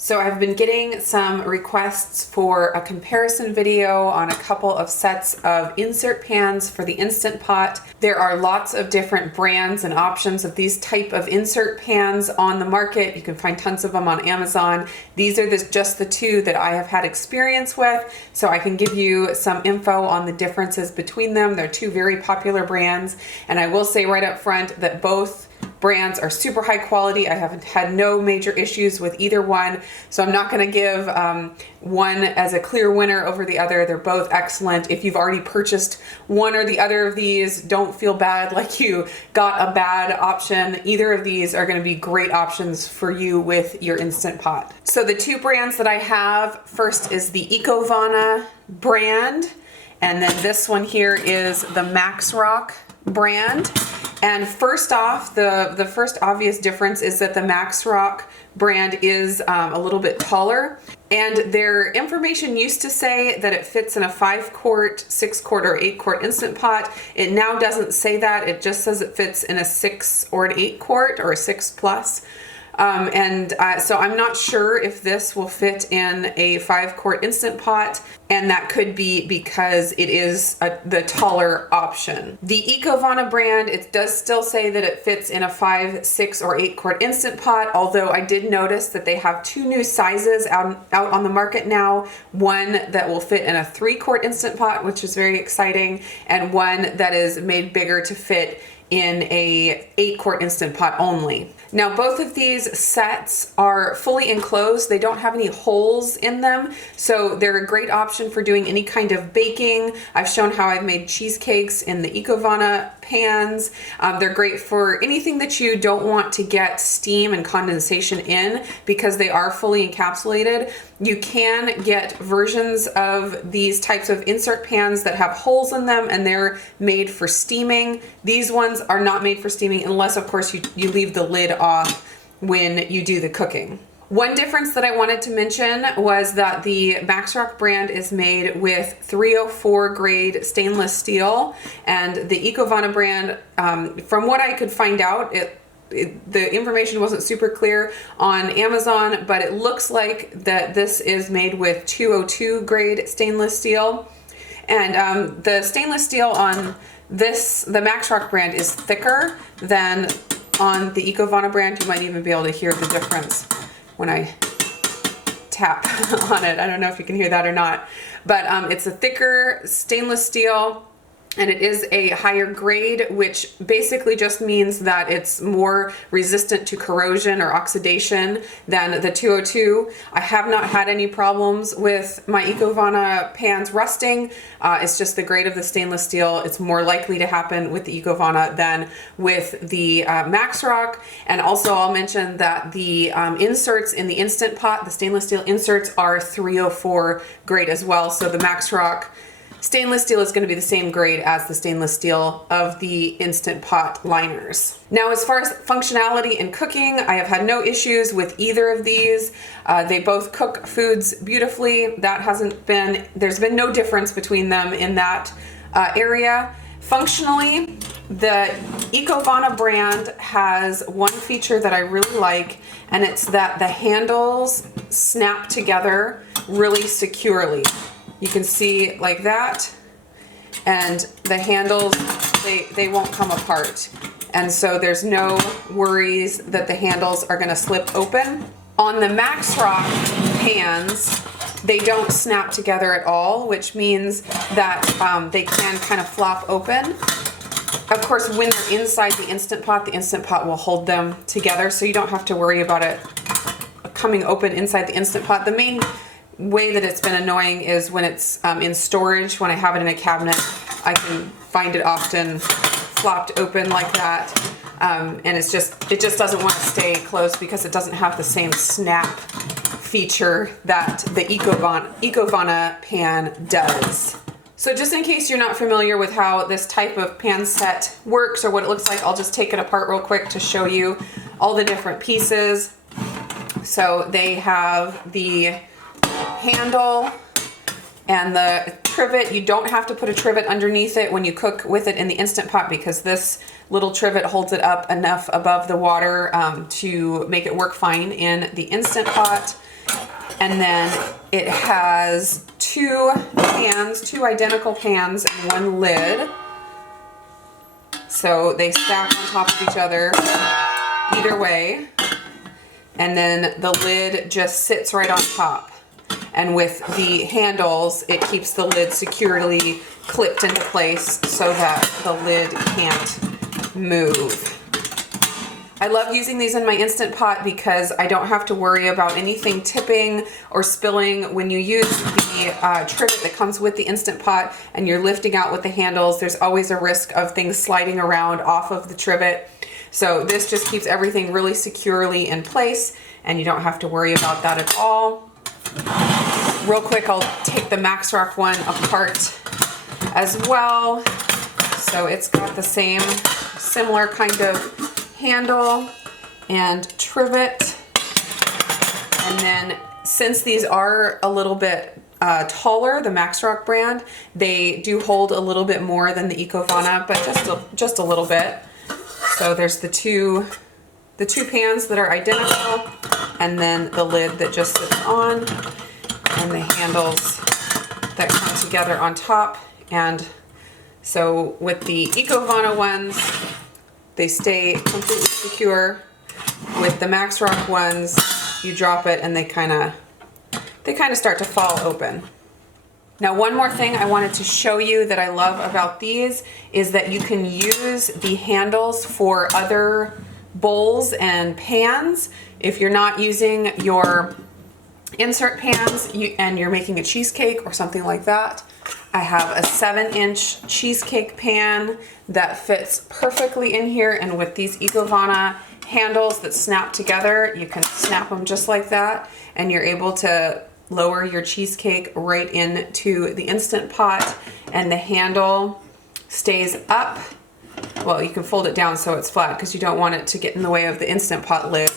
So I've been getting some requests for a comparison video on a couple of sets of insert pans for the Instant Pot. There are lots of different brands and options of these type of insert pans on the market. You can find tons of them on Amazon. These are just the two that I have had experience with, so I can give you some info on the differences between them. They're two very popular brands, and I will say right up front that both brands are super high quality. I haven't had no major issues with either one, so I'm not going to give one as a clear winner over the other. They're both excellent. If you've already purchased one or the other of these, don't feel bad like you got a bad option. Either of these are going to be great options for you with your Instant Pot. So the two brands that I have, first is the Ekovana brand, and then this one here is the Maxrock brand. And first off, the first obvious difference is that the Maxrock brand is a little bit taller, and their information used to say that it fits in a 5-quart, 6-quart, or 8-quart Instant Pot. It now doesn't say that. It just says it fits in a 6 or an 8-quart or a 6 plus. So I'm not sure if this will fit in a 5-quart Instant Pot, and that could be because it is the taller option. The Ekovana brand, it does still say that it fits in a 5, 6, or 8-quart Instant Pot, although I did notice that they have two new sizes out on the market now. One that will fit in a 3-quart Instant Pot, which is very exciting, and one that is made bigger to fit in a 8-quart Instant Pot only. Now both of these sets are fully enclosed. They don't have any holes in them, so they're a great option for doing any kind of baking. I've shown how I've made cheesecakes in the Ekovana pans. They're great for anything that you don't want to get steam and condensation in, because they are fully encapsulated. You can get versions of these types of insert pans that have holes in them, and they're made for steaming. These ones are not made for steaming unless, of course, you leave the lid off when you do the cooking. One difference that I wanted to mention was that the Maxrock brand is made with 304 grade stainless steel, and the Ekovana brand, from what I could find out, the information wasn't super clear on Amazon, but it looks like that this is made with 202 grade stainless steel. And the stainless steel on the Maxrock brand is thicker than on the Ekovana brand. You might even be able to hear the difference when I tap on it. I don't know if you can hear that or not, but it's a thicker stainless steel, and it is a higher grade, which basically just means that it's more resistant to corrosion or oxidation than the 202. I have not had any problems with my Ekovana pans rusting. It's just the grade of the stainless steel. It's more likely to happen with the Ekovana than with the Maxrock. And also I'll mention that the inserts in the Instant Pot, the stainless steel inserts, are 304 grade as well. So the Maxrock stainless steel is going to be the same grade as the stainless steel of the Instant Pot liners. Now, as far as functionality and cooking, I have had no issues with either of these. They both cook foods beautifully. There's been no difference between them in that area. Functionally, the Ekovana brand has one feature that I really like, and it's that the handles snap together really securely. You can see like that, and the handles, they won't come apart. And so there's no worries that the handles are gonna slip open. On the Maxrock pans, they don't snap together at all, which means that they can kind of flop open. Of course, when they're inside the Instant Pot will hold them together, so you don't have to worry about it coming open inside the Instant Pot. The main way that it's been annoying is when it's in storage. When I have it in a cabinet, I can find it often flopped open like that, and it just doesn't want to stay closed because it doesn't have the same snap feature that the Ekovana pan does. So just in case you're not familiar with how this type of pan set works or what it looks like, I'll just take it apart real quick to show you all the different pieces. So they have the handle and the trivet. You don't have to put a trivet underneath it when you cook with it in the Instant Pot, because this little trivet holds it up enough above the water to make it work fine in the Instant Pot. And then it has two pans, two identical pans and one lid. So they stack on top of each other either way. And then the lid just sits right on top. And with the handles, it keeps the lid securely clipped into place so that the lid can't move. I love using these in my Instant Pot because I don't have to worry about anything tipping or spilling. When you use the trivet that comes with the Instant Pot and you're lifting out with the handles, there's always a risk of things sliding around off of the trivet. So this just keeps everything really securely in place and you don't have to worry about that at all. Real quick, I'll take the Maxrock one apart as well. So it's got the same similar kind of handle and trivet. And then since these are a little bit taller, the Maxrock brand, they do hold a little bit more than the Ekovana, but just a little bit. So there's the two pans that are identical, and then the lid that just sits on, and the handles that come together on top. And so with the Ekovana ones, they stay completely secure. With the Maxrock ones, you drop it and they kind of start to fall open. Now, one more thing I wanted to show you that I love about these is that you can use the handles for other bowls and pans. If you're not using your insert pans and you're making a cheesecake or something like that, I have a 7-inch cheesecake pan that fits perfectly in here, and with these Ekovana handles that snap together, you can snap them just like that, and you're able to lower your cheesecake right into the Instant Pot, and the handle stays up. Well, you can fold it down so it's flat because you don't want it to get in the way of the Instant Pot lid,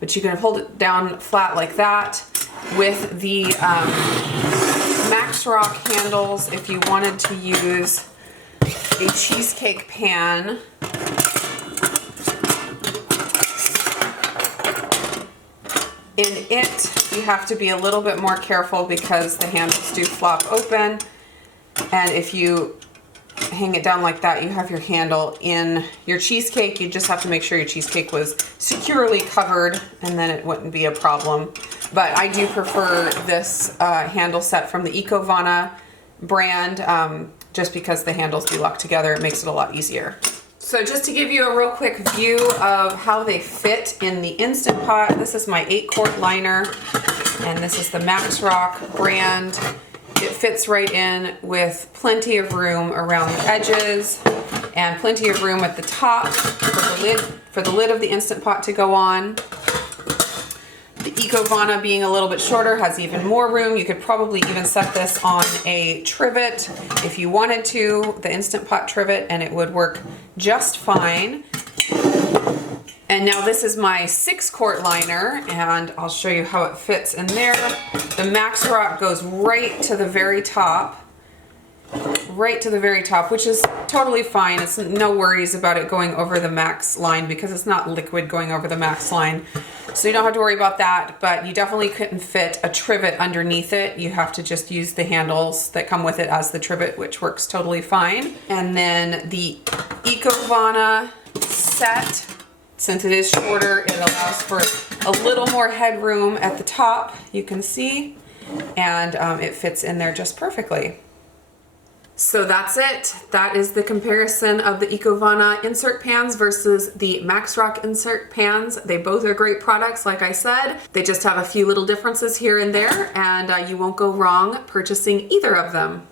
but you can hold it down flat like that. With the Maxrock handles, if you wanted to use a cheesecake pan, in it you have to be a little bit more careful because the handles do flop open, and if you hang it down like that, you have your handle in your cheesecake. You just have to make sure your cheesecake was securely covered, and then it wouldn't be a problem. But I do prefer this handle set from the Ekovana brand, just because the handles do lock together. It makes it a lot easier. So just to give you a real quick view of how they fit in the Instant Pot, this is my 8-quart liner, and this is the Maxrock brand. It fits right in with plenty of room around the edges and plenty of room at the top for the lid of the Instant Pot to go on. The Ekovana, being a little bit shorter, has even more room. You could probably even set this on a trivet if you wanted to, the Instant Pot trivet, and it would work just fine. And now this is my 6-quart liner, and I'll show you how it fits in there. The Maxrock goes right to the very top, which is totally fine. It's no worries about it going over the max line because it's not liquid going over the max line. So you don't have to worry about that, but you definitely couldn't fit a trivet underneath it. You have to just use the handles that come with it as the trivet, which works totally fine. And then the Ekovana set, since it is shorter, it allows for a little more headroom at the top, you can see, and it fits in there just perfectly. So that's it. That is the comparison of the Ekovana insert pans versus the Maxrock insert pans. They both are great products, like I said. They just have a few little differences here and there, and you won't go wrong purchasing either of them.